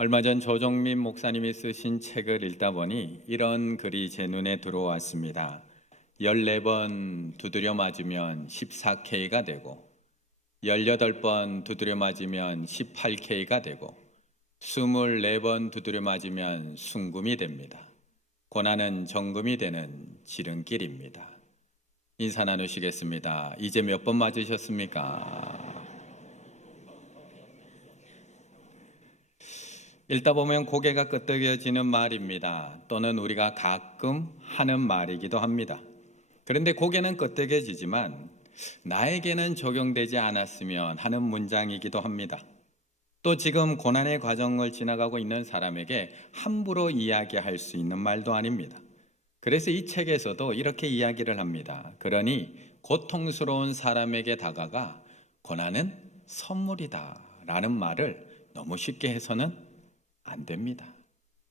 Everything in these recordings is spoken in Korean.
얼마 전 조정민 목사님이 쓰신 책을 읽다 보니 이런 글이 제 눈에 들어왔습니다. 14번 두드려 맞으면 14K가 되고 18번 두드려 맞으면 18K가 되고 24번 두드려 맞으면 순금이 됩니다. 고난은 정금이 되는 지름길입니다. 인사 나누시겠습니다. 이제 몇 번 맞으셨습니까? 읽다 보면 고개가 끄덕여지는 말입니다. 또는 우리가 가끔 하는 말이기도 합니다. 그런데 고개는 끄덕여지지만 나에게는 적용되지 않았으면 하는 문장이기도 합니다. 또 지금 고난의 과정을 지나가고 있는 사람에게 함부로 이야기할 수 있는 말도 아닙니다. 그래서 이 책에서도 이렇게 이야기를 합니다. 그러니 고통스러운 사람에게 다가가 고난은 선물이다 라는 말을 너무 쉽게 해서는 안 됩니다.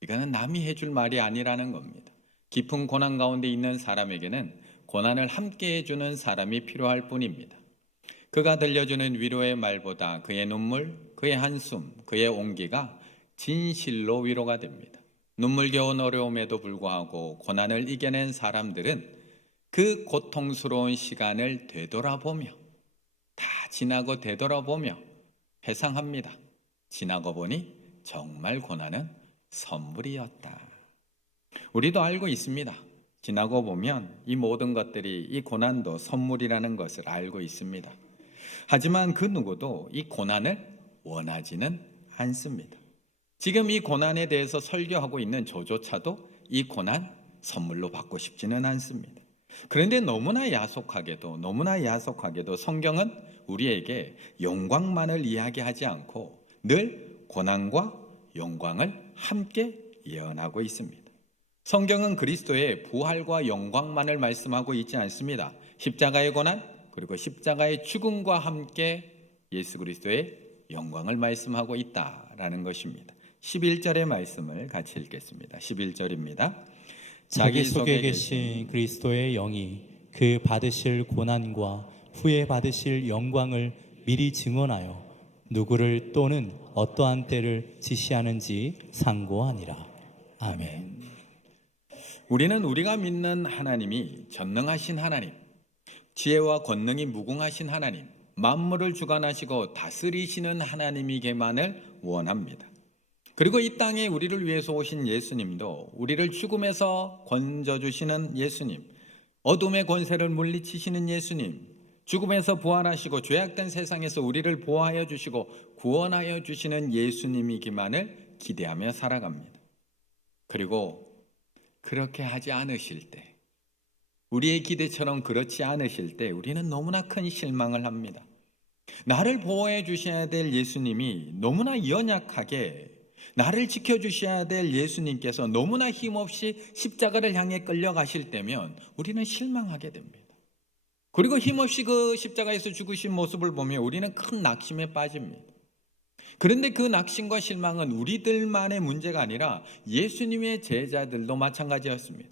이거는 남이 해줄 말이 아니라는 겁니다. 깊은 고난 가운데 있는 사람에게는 고난을 함께 해주는 사람이 필요할 뿐입니다. 그가 들려주는 위로의 말보다 그의 눈물, 그의 한숨, 그의 온기가 진실로 위로가 됩니다. 눈물겨운 어려움에도 불구하고 고난을 이겨낸 사람들은 그 고통스러운 시간을 되돌아보며 다 지나고 되돌아보며 회상합니다. 지나고 보니 정말 고난은 선물이었다. 우리도 알고 있습니다. 지나고 보면 이 모든 것들이, 이 고난도 선물이라는 것을 알고 있습니다. 하지만 그 누구도 이 고난을 원하지는 않습니다. 지금 이 고난에 대해서 설교하고 있는 저조차도 이 고난 선물로 받고 싶지는 않습니다. 그런데 너무나 야속하게도 성경은 우리에게 영광만을 이야기하지 않고 늘 고난과 영광을 함께 예언하고 있습니다. 성경은 그리스도의 부활과 영광만을 말씀하고 있지 않습니다. 십자가의 고난 그리고 십자가의 죽음과 함께 예수 그리스도의 영광을 말씀하고 있다라는 것입니다. 11절의 말씀을 같이 읽겠습니다. 11절입니다. 자기 속에 계신 그리스도의 영이 그 받으실 고난과 후에 받으실 영광을 미리 증언하여 누구를 또는 어떠한 때를 지시하는지 상고하니라. 아멘. 우리는 우리가 믿는 하나님이 전능하신 하나님, 지혜와 권능이 무궁하신 하나님, 만물을 주관하시고 다스리시는 하나님이기만을 원합니다. 그리고 이 땅에 우리를 위해서 오신 예수님도 우리를 죽음에서 건져주시는 예수님, 어둠의 권세를 물리치시는 예수님, 죽음에서 부활하시고 죄악된 세상에서 우리를 보호하여 주시고 구원하여 주시는 예수님이기만을 기대하며 살아갑니다. 그리고 그렇게 하지 않으실 때, 우리의 기대처럼 그렇지 않으실 때 우리는 너무나 큰 실망을 합니다. 나를 보호해 주셔야 될 예수님이 너무나 연약하게, 나를 지켜주셔야 될 예수님께서 너무나 힘없이 십자가를 향해 끌려가실 때면 우리는 실망하게 됩니다. 그리고 힘없이 그 십자가에서 죽으신 모습을 보며 우리는 큰 낙심에 빠집니다. 그런데 그 낙심과 실망은 우리들만의 문제가 아니라 예수님의 제자들도 마찬가지였습니다.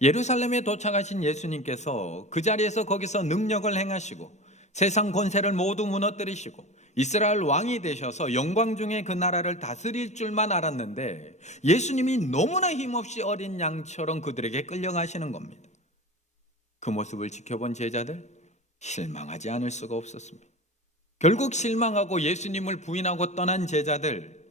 예루살렘에 도착하신 예수님께서 그 자리에서 거기서 능력을 행하시고 세상 권세를 모두 무너뜨리시고 이스라엘 왕이 되셔서 영광 중에 그 나라를 다스릴 줄만 알았는데 예수님이 너무나 힘없이 어린 양처럼 그들에게 끌려가시는 겁니다. 그 모습을 지켜본 제자들 실망하지 않을 수가 없었습니다. 결국 실망하고 예수님을 부인하고 떠난 제자들,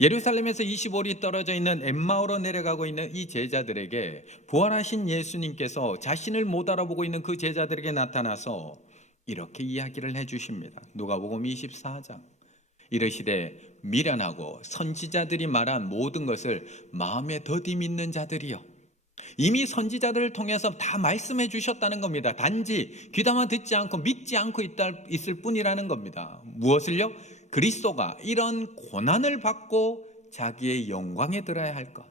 예루살렘에서 25리 떨어져 있는 엠마오로 내려가고 있는 이 제자들에게 부활하신 예수님께서 자신을 못 알아보고 있는 그 제자들에게 나타나서 이렇게 이야기를 해주십니다. 누가복음 24장 이르시되 미련하고 선지자들이 말한 모든 것을 마음에 더디 믿는 자들이여. 이미 선지자들을 통해서 다 말씀해 주셨다는 겁니다. 단지 귀담아 듣지 않고 믿지 않고 있을 뿐이라는 겁니다. 무엇을요? 그리스도가 이런 고난을 받고 자기의 영광에 들어야 할 것,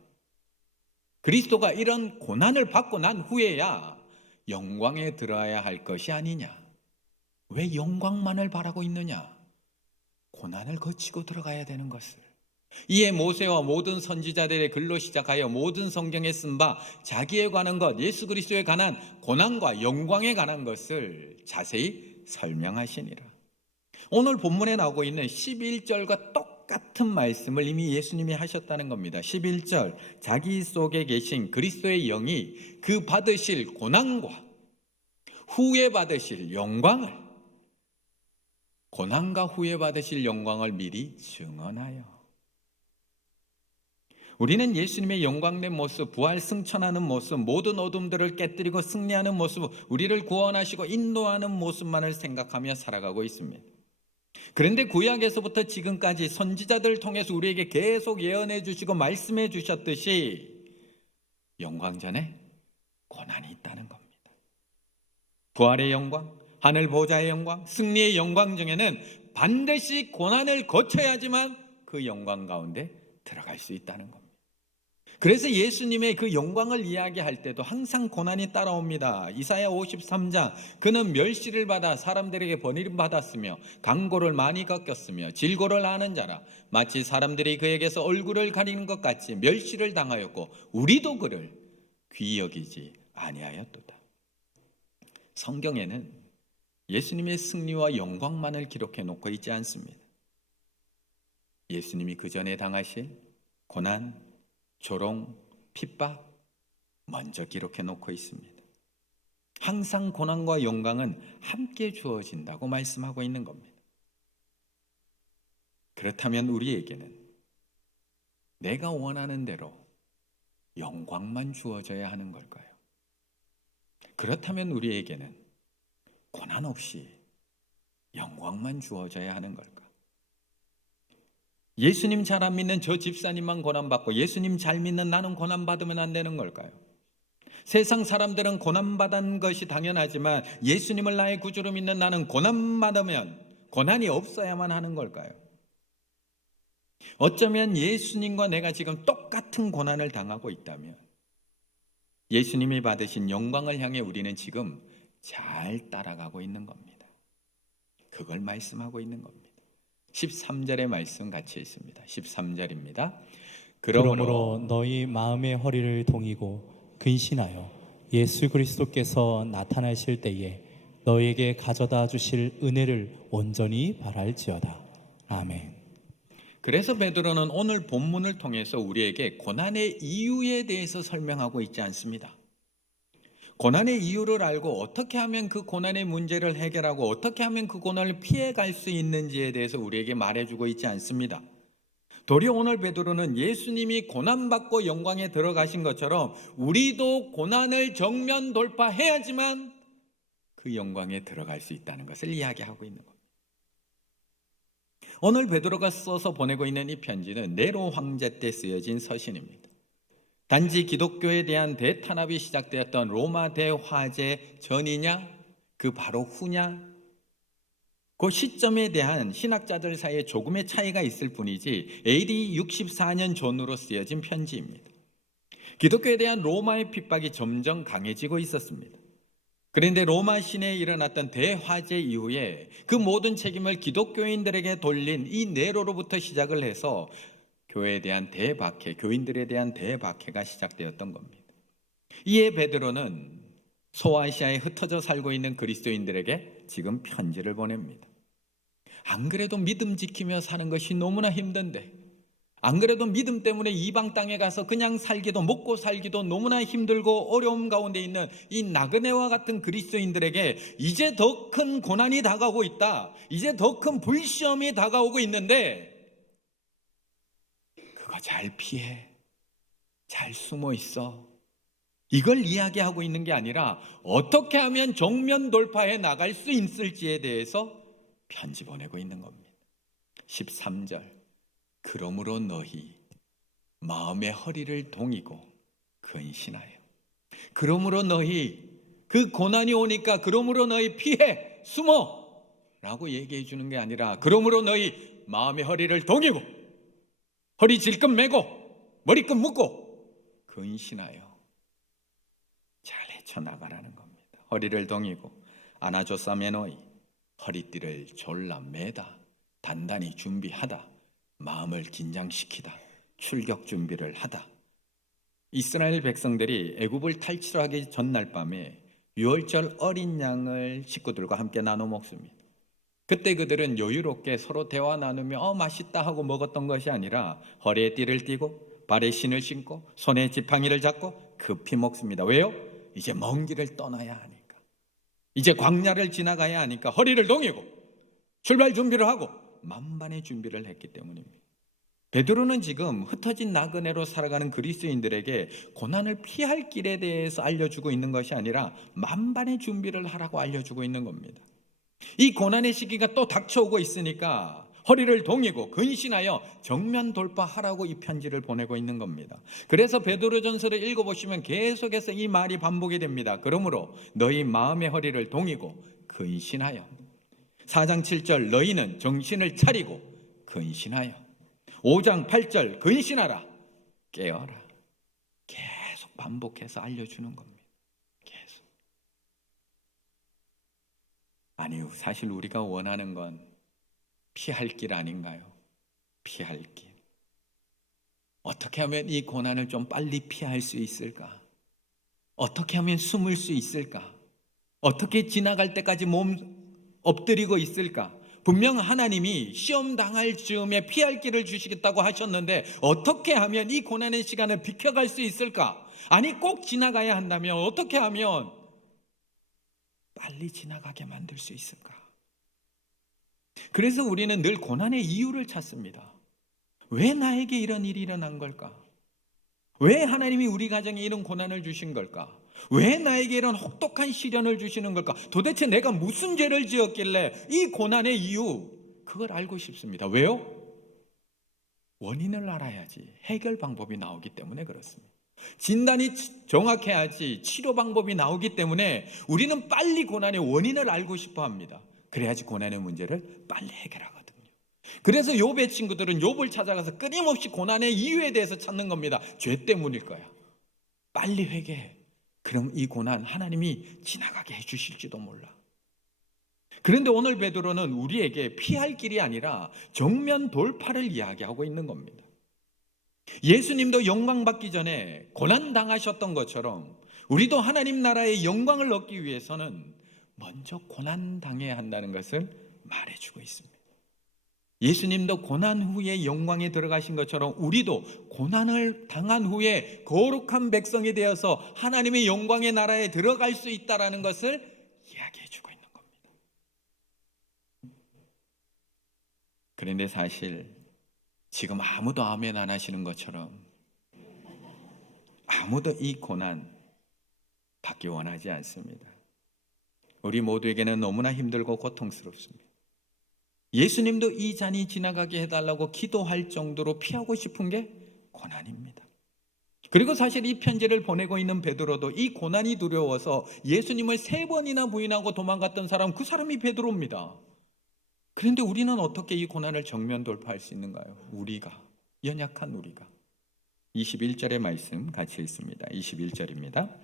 그리스도가 이런 고난을 받고 난 후에야 영광에 들어야 할 것이 아니냐. 왜 영광만을 바라고 있느냐? 고난을 거치고 들어가야 되는 것을. 이에 모세와 모든 선지자들의 글로 시작하여 모든 성경에 쓴 바 자기에 관한 것, 예수 그리스도에 관한 고난과 영광에 관한 것을 자세히 설명하시니라. 오늘 본문에 나오고 있는 11절과 똑같이 똑같은 말씀을 이미 예수님이 하셨다는 겁니다. 11절, 자기 속에 계신 그리스도의 영이 그 받으실 고난과 후에 받으실 영광을, 고난과 후에 받으실 영광을 미리 증언하여. 우리는 예수님의 영광된 모습, 부활 승천하는 모습, 모든 어둠들을 깨뜨리고 승리하는 모습, 우리를 구원하시고 인도하는 모습만을 생각하며 살아가고 있습니다. 그런데 구약에서부터 지금까지 선지자들을 통해서 우리에게 계속 예언해 주시고 말씀해 주셨듯이 영광 전에 고난이 있다는 겁니다. 부활의 영광, 하늘 보좌의 영광, 승리의 영광 중에는 반드시 고난을 거쳐야지만 그 영광 가운데 들어갈 수 있다는 겁니다. 그래서 예수님의 그 영광을 이야기할 때도 항상 고난이 따라옵니다. 이사야 53장, 그는 멸시를 받아 사람들에게 버림받았으며 강고를 많이 겪었으며 질고를 아는 자라, 마치 사람들이 그에게서 얼굴을 가리는 것 같이 멸시를 당하였고 우리도 그를 귀히 여기지 아니하였도다. 성경에는 예수님의 승리와 영광만을 기록해 놓고 있지 않습니다. 예수님이 그 전에 당하신 고난, 조롱, 핍박 먼저 기록해 놓고 있습니다. 항상 고난과 영광은 함께 주어진다고 말씀하고 있는 겁니다. 그렇다면 우리에게는 내가 원하는 대로 영광만 주어져야 하는 걸까요? 그렇다면 우리에게는 고난 없이 영광만 주어져야 하는 걸까? 예수님 잘 안 믿는 저 집사님만 고난받고 예수님 잘 믿는 나는 고난받으면 안 되는 걸까요? 세상 사람들은 고난받은 것이 당연하지만 예수님을 나의 구주로 믿는 나는 고난받으면 고난이 없어야만 하는 걸까요? 어쩌면 예수님과 내가 지금 똑같은 고난을 당하고 있다면 예수님이 받으신 영광을 향해 우리는 지금 잘 따라가고 있는 겁니다. 그걸 말씀하고 있는 겁니다. 13절의 말씀 같이 있습니다. 13절입니다. 그러므로 너희 마음의 허리를 동이고 근신하여 예수 그리스도께서 나타나실 때에 너희에게 가져다 주실 은혜를 온전히 바랄지어다. 아멘. 그래서 베드로는 오늘 본문을 통해서 우리에게 고난의 이유에 대해서 설명하고 있지 않습니다. 고난의 이유를 알고 어떻게 하면 그 고난의 문제를 해결하고 어떻게 하면 그 고난을 피해갈 수 있는지에 대해서 우리에게 말해주고 있지 않습니다. 도리어 오늘 베드로는 예수님이 고난받고 영광에 들어가신 것처럼 우리도 고난을 정면 돌파해야지만 그 영광에 들어갈 수 있다는 것을 이야기하고 있는 겁니다. 오늘 베드로가 써서 보내고 있는 이 편지는 네로 황제 때 쓰여진 서신입니다. 단지 기독교에 대한 대탄압이 시작되었던 로마 대화재 전이냐 그 바로 후냐, 그 시점에 대한 신학자들 사이에 조금의 차이가 있을 뿐이지 AD 64년 전후로 쓰여진 편지입니다. 기독교에 대한 로마의 핍박이 점점 강해지고 있었습니다. 그런데 로마 시내에 일어났던 대화재 이후에 그 모든 책임을 기독교인들에게 돌린 이 네로로부터 시작을 해서 교회에 대한 대박해, 교인들에 대한 대박해가 시작되었던 겁니다. 이에 베드로는 소아시아에 흩어져 살고 있는 그리스도인들에게 지금 편지를 보냅니다. 안 그래도 믿음 지키며 사는 것이 너무나 힘든데, 안 그래도 믿음 때문에 이방 땅에 가서 그냥 살기도 먹고 살기도 너무나 힘들고 어려움 가운데 있는 이 나그네와 같은 그리스도인들에게 이제 더 큰 고난이 다가오고 있다, 이제 더 큰 불시험이 다가오고 있는데 그거 잘 피해, 잘 숨어 있어, 이걸 이야기하고 있는 게 아니라 어떻게 하면 정면 돌파해 나갈 수 있을지에 대해서 편지 보내고 있는 겁니다. 13절, 그러므로 너희 마음의 허리를 동이고 근신하여. 그러므로 너희, 그 고난이 오니까 그러므로 너희 피해, 숨어 라고 얘기해 주는 게 아니라 그러므로 너희 마음의 허리를 동이고 허리 질끈 매고 머리끈 묶고 근신하여 잘 헤쳐나가라는 겁니다. 허리를 동이고 아나조사 메노이, 허리띠를 졸라 매다, 단단히 준비하다, 마음을 긴장시키다, 출격 준비를 하다. 이스라엘 백성들이 애굽을 탈출하기 전날 밤에 유월절 어린 양을 식구들과 함께 나눠 먹습니다. 그때 그들은 여유롭게 서로 대화 나누며 맛있다 하고 먹었던 것이 아니라 허리에 띠를 띠고 발에 신을 신고 손에 지팡이를 잡고 급히 먹습니다. 왜요? 이제 먼 길을 떠나야 하니까. 이제 광야를 지나가야 하니까 허리를 동이고 출발 준비를 하고 만반의 준비를 했기 때문입니다. 베드로는 지금 흩어진 나그네로 살아가는 그리스도인들에게 고난을 피할 길에 대해서 알려주고 있는 것이 아니라 만반의 준비를 하라고 알려주고 있는 겁니다. 이 고난의 시기가 또 닥쳐오고 있으니까 허리를 동이고 근신하여 정면 돌파하라고 이 편지를 보내고 있는 겁니다. 그래서 베드로전서를 읽어보시면 계속해서 이 말이 반복이 됩니다. 그러므로 너희 마음의 허리를 동이고 근신하여. 4장 7절 너희는 정신을 차리고 근신하여. 5장 8절 근신하라 깨어라. 계속 반복해서 알려주는 겁니다. 계속. 아니요, 사실 우리가 원하는 건 피할 길 아닌가요? 피할 길. 어떻게 하면 이 고난을 좀 빨리 피할 수 있을까? 어떻게 하면 숨을 수 있을까? 어떻게 지나갈 때까지 몸 엎드리고 있을까? 분명 하나님이 시험 당할 즈음에 피할 길을 주시겠다고 하셨는데 어떻게 하면 이 고난의 시간을 비켜갈 수 있을까? 아니 꼭 지나가야 한다면 어떻게 하면 빨리 지나가게 만들 수 있을까? 그래서 우리는 늘 고난의 이유를 찾습니다. 왜 나에게 이런 일이 일어난 걸까? 왜 하나님이 우리 가정에 이런 고난을 주신 걸까? 왜 나에게 이런 혹독한 시련을 주시는 걸까? 도대체 내가 무슨 죄를 지었길래 이 고난의 이유, 그걸 알고 싶습니다. 왜요? 원인을 알아야지 해결 방법이 나오기 때문에 그렇습니다. 진단이 정확해야지 치료 방법이 나오기 때문에 우리는 빨리 고난의 원인을 알고 싶어 합니다. 그래야지 고난의 문제를 빨리 해결하거든요. 그래서 욥의 친구들은 욥을 찾아가서 끊임없이 고난의 이유에 대해서 찾는 겁니다. 죄 때문일 거야. 빨리 회개해. 그럼 이 고난 하나님이 지나가게 해주실지도 몰라. 그런데 오늘 베드로는 우리에게 피할 길이 아니라 정면 돌파를 이야기하고 있는 겁니다. 예수님도 영광 받기 전에 고난 당하셨던 것처럼 우리도 하나님 나라의 영광을 얻기 위해서는 먼저 고난 당해야 한다는 것을 말해주고 있습니다. 예수님도 고난 후에 영광에 들어가신 것처럼 우리도 고난을 당한 후에 거룩한 백성이 되어서 하나님의 영광의 나라에 들어갈 수 있다는 것을 이야기해주고 있는 겁니다. 그런데 사실 지금 아무도 아멘 안 하시는 것처럼 아무도 이 고난 받기 원하지 않습니다. 우리 모두에게는 너무나 힘들고 고통스럽습니다. 예수님도 이 잔이 지나가게 해달라고 기도할 정도로 피하고 싶은 게 고난입니다. 그리고 사실 이 편지를 보내고 있는 베드로도 이 고난이 두려워서 예수님을 3번이나 부인하고 도망갔던 사람, 그 사람이 베드로입니다. 그런데 우리는 어떻게 이 고난을 정면 돌파할 수 있는가요? 우리가, 연약한 우리가. 21절의 말씀 같이 읽습니다. 21절입니다.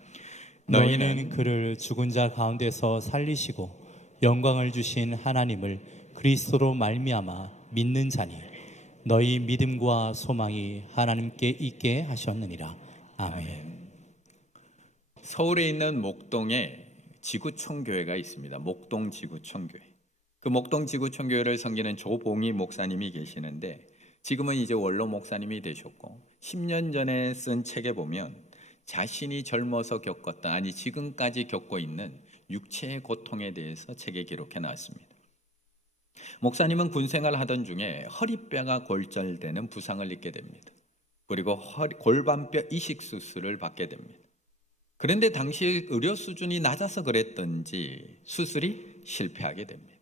너희는 그를 죽은 자 가운데서 살리시고 영광을 주신 하나님을 그리스도로 말미암아 믿는 자니 너희 믿음과 소망이 하나님께 있게 하셨느니라. 아멘. 서울에 있는 목동에 지구촌교회가 있습니다. 목동 지구촌교회. 그 목동 지구촌교회를 섬기는 조봉희 목사님이 계시는데 지금은 이제 원로 목사님이 되셨고 10년 전에 쓴 책에 보면 자신이 젊어서 겪었던, 아니 지금까지 겪고 있는 육체의 고통에 대해서 책에 기록해 놨습니다. 목사님은 군생활 하던 중에 허리뼈가 골절되는 부상을 입게 됩니다. 그리고 골반뼈 이식 수술을 받게 됩니다. 그런데 당시 의료 수준이 낮아서 그랬던지 수술이 실패하게 됩니다.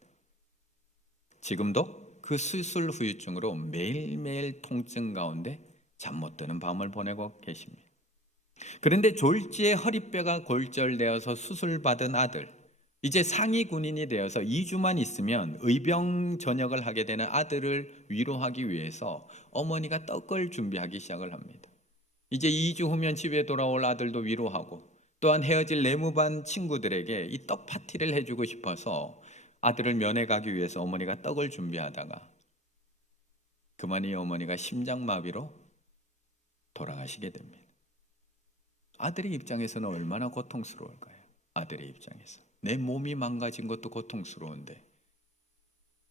지금도 그 수술 후유증으로 매일매일 통증 가운데 잠 못 드는 밤을 보내고 계십니다. 그런데 졸지에 허리뼈가 골절되어서 수술받은 아들, 이제 상위 군인이 되어서 2주만 있으면 의병 전역을 하게 되는 아들을 위로하기 위해서 어머니가 떡을 준비하기 시작을 합니다. 이제 2주 후면 집에 돌아올 아들도 위로하고 또한 헤어질 내무반 친구들에게 이 떡 파티를 해주고 싶어서 아들을 면회 가기 위해서 어머니가 떡을 준비하다가 그만 이 어머니가 심장마비로 돌아가시게 됩니다. 아들의 입장에서는 얼마나 고통스러울까요? 아들의 입장에서 내 몸이 망가진 것도 고통스러운데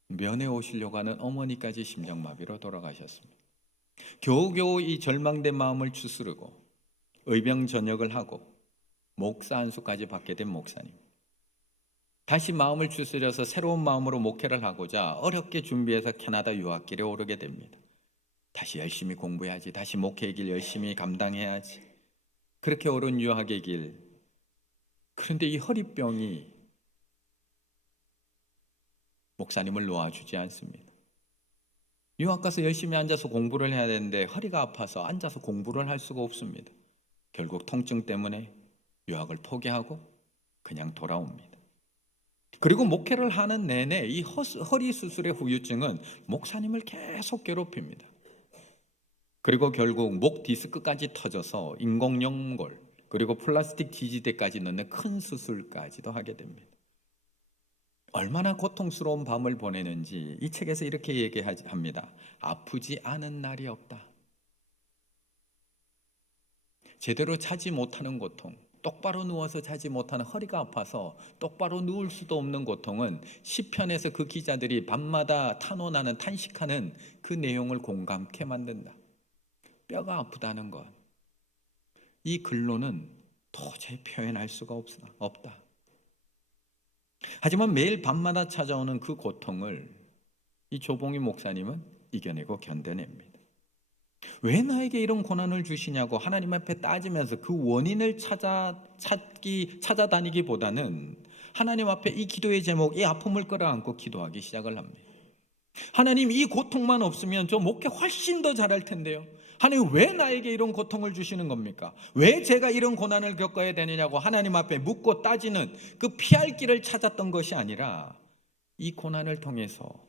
면회 오시려고 하는 어머니까지 심장마비로 돌아가셨습니다. 겨우겨우 이 절망된 마음을 추스르고 의병 전역을 하고 목사 안수까지 받게 된 목사님. 다시 마음을 추스려서 새로운 마음으로 목회를 하고자 어렵게 준비해서 캐나다 유학길에 오르게 됩니다. 다시 열심히 공부해야지, 다시 목회의 길 열심히 감당해야지. 그렇게 오른 유학의 길. 그런데 이 허리병이 목사님을 놓아주지 않습니다. 유학 가서 열심히 앉아서 공부를 해야 되는데 허리가 아파서 앉아서 공부를 할 수가 없습니다. 결국 통증 때문에 유학을 포기하고 그냥 돌아옵니다. 그리고 목회를 하는 내내 이 허리 수술의 후유증은 목사님을 계속 괴롭힙니다. 그리고 결국 목 디스크까지 터져서 인공연골 그리고 플라스틱 지지대까지 넣는 큰 수술까지도 하게 됩니다. 얼마나 고통스러운 밤을 보내는지 이 책에서 이렇게 얘기합니다. 아프지 않은 날이 없다. 제대로 자지 못하는 고통, 똑바로 누워서 자지 못하는 허리가 아파서 똑바로 누울 수도 없는 고통은 시편에서 그 기자들이 밤마다 탄원하는 탄식하는 그 내용을 공감케 만든다. 뼈가 아프다는 것, 이 글로는 도저히 표현할 수가 없다. 하지만 매일 밤마다 찾아오는 그 고통을 이 조봉희 목사님은 이겨내고 견뎌냅니다. 왜 나에게 이런 고난을 주시냐고 하나님 앞에 따지면서 그 원인을 찾아다니기보다는 하나님 앞에 이 기도의 제목, 이 아픔을 끌어안고 기도하기 시작을 합니다. 하나님, 이 고통만 없으면 저 목회 훨씬 더 잘할 텐데요. 하나님, 왜 나에게 이런 고통을 주시는 겁니까? 왜 제가 이런 고난을 겪어야 되느냐고 하나님 앞에 묻고 따지는 그 피할 길을 찾았던 것이 아니라 이 고난을 통해서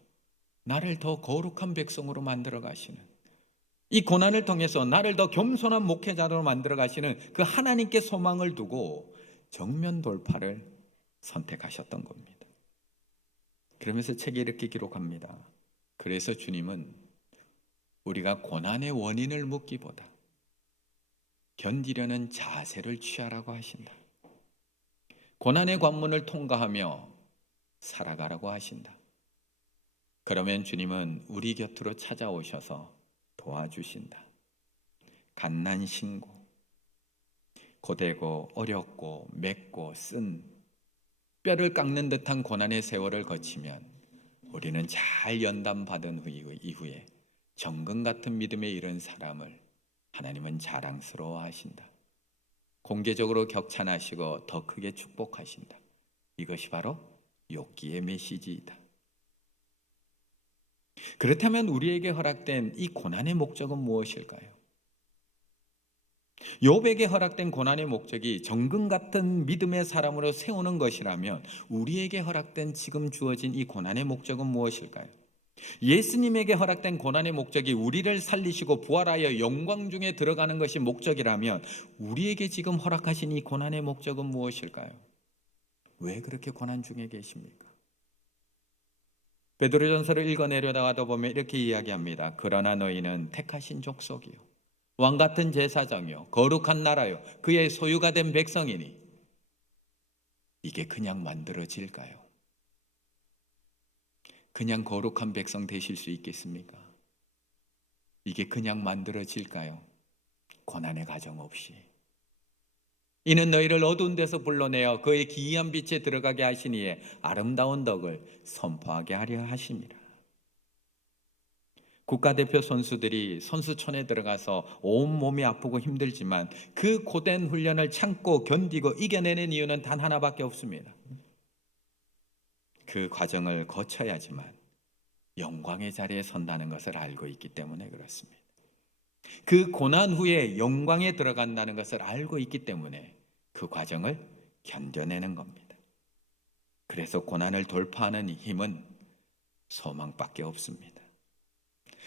나를 더 거룩한 백성으로 만들어 가시는, 이 고난을 통해서 나를 더 겸손한 목회자로 만들어 가시는 그 하나님께 소망을 두고 정면 돌파를 선택하셨던 겁니다. 그러면서 책에 이렇게 기록합니다. 그래서 주님은 우리가 고난의 원인을 묻기보다 견디려는 자세를 취하라고 하신다. 고난의 관문을 통과하며 살아가라고 하신다. 그러면 주님은 우리 곁으로 찾아오셔서 도와주신다. 갓난신고, 고되고 어렵고 맵고 쓴 뼈를 깎는 듯한 고난의 세월을 거치면 우리는 잘 연단받은 이후에 정금 같은 믿음에 이른 사람을 하나님은 자랑스러워 하신다. 공개적으로 격찬하시고 더 크게 축복하신다. 이것이 바로 욥기의 메시지이다. 그렇다면 우리에게 허락된 이 고난의 목적은 무엇일까요? 욥에게 허락된 고난의 목적이 정금 같은 믿음의 사람으로 세우는 것이라면 우리에게 허락된 지금 주어진 이 고난의 목적은 무엇일까요? 예수님에게 허락된 고난의 목적이 우리를 살리시고 부활하여 영광 중에 들어가는 것이 목적이라면 우리에게 지금 허락하신 이 고난의 목적은 무엇일까요? 왜 그렇게 고난 중에 계십니까? 베드로전서를 읽어내려다가도 보면 이렇게 이야기합니다. 그러나 너희는 택하신 족속이요 왕같은 제사장이요 거룩한 나라요 그의 소유가 된 백성이니. 이게 그냥 만들어질까요? 그냥 거룩한 백성 되실 수 있겠습니까? 이게 그냥 만들어질까요? 고난의 과정 없이. 이는 너희를 어두운 데서 불러내어 그의 기이한 빛에 들어가게 하시니에 아름다운 덕을 선포하게 하려 하심이라. 국가대표 선수들이 선수촌에 들어가서 온몸이 아프고 힘들지만 그 고된 훈련을 참고 견디고 이겨내는 이유는 단 하나밖에 없습니다. 그 과정을 거쳐야지만 영광의 자리에 선다는 것을 알고 있기 때문에 그렇습니다. 그 고난 후에 영광에 들어간다는 것을 알고 있기 때문에 그 과정을 견뎌내는 겁니다. 그래서 고난을 돌파하는 힘은 소망밖에 없습니다.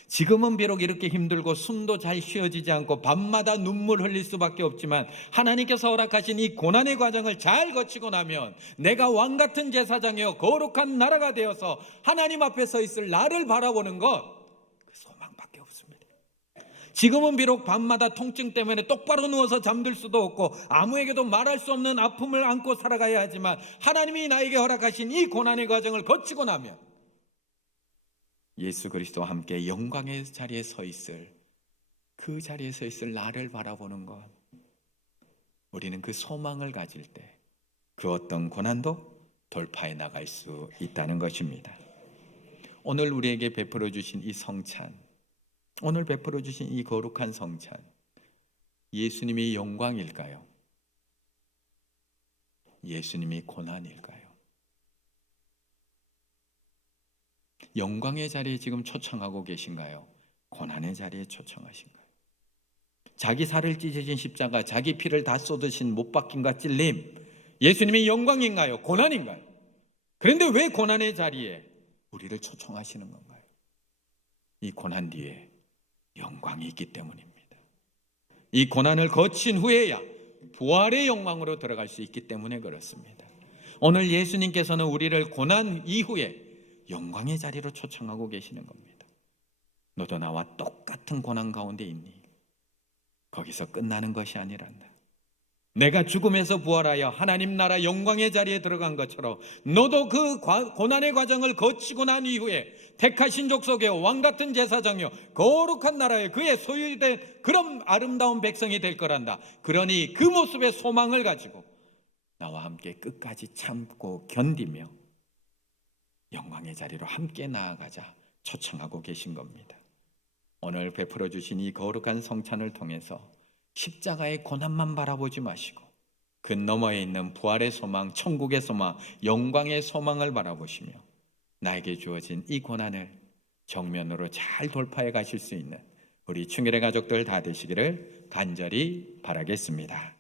지금은 비록 이렇게 힘들고 숨도 잘 쉬어지지 않고 밤마다 눈물 흘릴 수밖에 없지만 하나님께서 허락하신 이 고난의 과정을 잘 거치고 나면 내가 왕같은 제사장이요 거룩한 나라가 되어서 하나님 앞에 서 있을 나를 바라보는 것, 그 소망밖에 없습니다. 지금은 비록 밤마다 통증 때문에 똑바로 누워서 잠들 수도 없고 아무에게도 말할 수 없는 아픔을 안고 살아가야 하지만 하나님이 나에게 허락하신 이 고난의 과정을 거치고 나면 예수 그리스도와 함께 영광의 자리에 서 있을, 그 자리에 서 있을 나를 바라보는 것, 우리는 그 소망을 가질 때 그 어떤 고난도 돌파해 나갈 수 있다는 것입니다. 오늘 우리에게 베풀어 주신 이 성찬, 오늘 베풀어 주신 이 거룩한 성찬, 예수님이 영광일까요? 예수님이 고난일까요? 영광의 자리에 지금 초청하고 계신가요? 고난의 자리에 초청하신가요? 자기 살을 찢으신 십자가, 자기 피를 다 쏟으신 못 박힘과 찔림, 예수님이 영광인가요? 고난인가요? 그런데 왜 고난의 자리에 우리를 초청하시는 건가요? 이 고난 뒤에 영광이 있기 때문입니다. 이 고난을 거친 후에야 부활의 영광으로 들어갈 수 있기 때문에 그렇습니다. 오늘 예수님께서는 우리를 고난 이후에 영광의 자리로 초청하고 계시는 겁니다. 너도 나와 똑같은 고난 가운데 있니? 거기서 끝나는 것이 아니란다. 내가 죽음에서 부활하여 하나님 나라 영광의 자리에 들어간 것처럼 너도 그 고난의 과정을 거치고 난 이후에 택하신 족속의 왕같은 제사장이요 거룩한 나라에 그의 소유된 그런 아름다운 백성이 될 거란다. 그러니 그 모습의 소망을 가지고 나와 함께 끝까지 참고 견디며 영광의 자리로 함께 나아가자 초청하고 계신 겁니다. 오늘 베풀어 주신 이 거룩한 성찬을 통해서 십자가의 고난만 바라보지 마시고 그 너머에 있는 부활의 소망, 천국의 소망, 영광의 소망을 바라보시며 나에게 주어진 이 고난을 정면으로 잘 돌파해 가실 수 있는 우리 충일의 가족들 다 되시기를 간절히 바라겠습니다.